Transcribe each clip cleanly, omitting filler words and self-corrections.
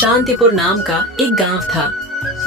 शांतिपुर नाम का एक गांव था,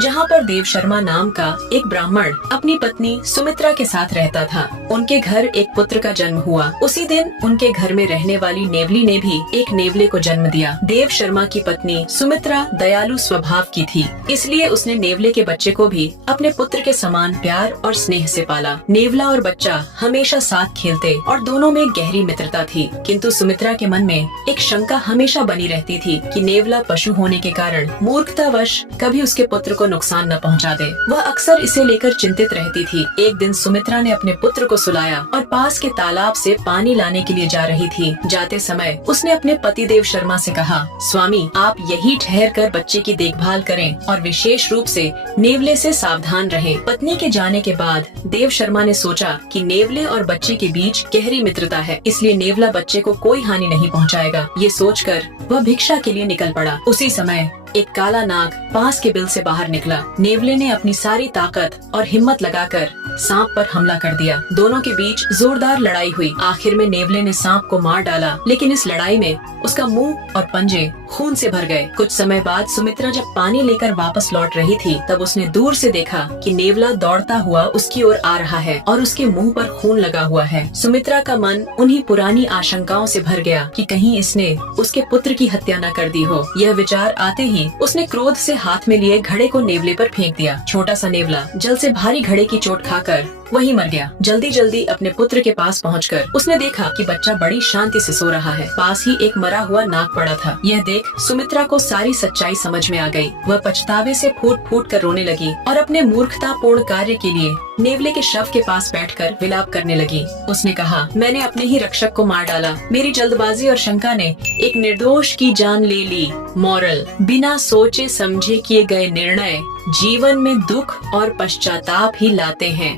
जहाँ पर देव शर्मा नाम का एक ब्राह्मण अपनी पत्नी सुमित्रा के साथ रहता था। उनके घर एक पुत्र का जन्म हुआ। उसी दिन उनके घर में रहने वाली नेवली ने भी एक नेवले को जन्म दिया। देव शर्मा की पत्नी सुमित्रा दयालु स्वभाव की थी, इसलिए उसने नेवले के बच्चे को भी अपने पुत्र के समान प्यार और स्नेह से पाला। नेवला और बच्चा हमेशा साथ खेलते और दोनों में गहरी मित्रता थी। किंतु सुमित्रा के मन में एक शंका हमेशा बनी रहती थी कि नेवला पशु होने के कारण मूर्खतावश कभी उसके पुत्र को नुकसान न पहुंचा दे। वह अक्सर इसे लेकर चिंतित रहती थी। एक दिन सुमित्रा ने अपने पुत्र को सुलाया और पास के तालाब से पानी लाने के लिए जा रही थी। जाते समय उसने अपने पति देव शर्मा से कहा, स्वामी, आप यही ठहर कर बच्चे की देखभाल करें और विशेष रूप से नेवले से सावधान रहें। पत्नी के जाने के बाद देव शर्मा ने सोचा कि नेवले और बच्चे के बीच गहरी मित्रता है, इसलिए नेवला बच्चे को कोई हानि नहीं पहुंचाएगा। ये सोचकर वह भिक्षा के लिए निकल पड़ा। उसी समय एक काला नाग पास के बिल से बाहर निकला। नेवले ने अपनी सारी ताकत और हिम्मत लगाकर सांप पर हमला कर दिया। दोनों के बीच जोरदार लड़ाई हुई। आखिर में नेवले ने सांप को मार डाला, लेकिन इस लड़ाई में उसका मुंह और पंजे खून से भर गए। कुछ समय बाद सुमित्रा जब पानी लेकर वापस लौट रही थी, तब उसने दूर से देखा कि नेवला दौड़ता हुआ उसकी ओर आ रहा है और उसके मुंह पर खून लगा हुआ है। सुमित्रा का मन उन्हीं पुरानी आशंकाओं से भर गया कि कहीं इसने उसके पुत्र की हत्या न कर दी हो। यह विचार आते ही उसने क्रोध से हाथ में लिए घड़े को नेवले पर फेंक दिया। छोटा सा नेवला जल से भारी घड़े की चोट खाकर वहीं मर गया। जल्दी जल्दी अपने पुत्र के पास पहुंचकर उसने देखा कि बच्चा बड़ी शांति से सो रहा है। पास ही एक मरा हुआ नाग पड़ा था। यह देख सुमित्रा को सारी सच्चाई समझ में आ गई। वह पछतावे से फूट फूट कर रोने लगी और अपने मूर्खतापूर्ण कार्य के लिए नेवले के शव के पास बैठकर विलाप करने लगी। उसने कहा, मैंने अपने ही रक्षक को मार डाला। मेरी जल्दबाजी और शंका ने एक निर्दोष की जान ले ली। मॉरल, बिना सोचे समझे किए गए निर्णय जीवन में दुख और पश्चाताप ही लाते हैं।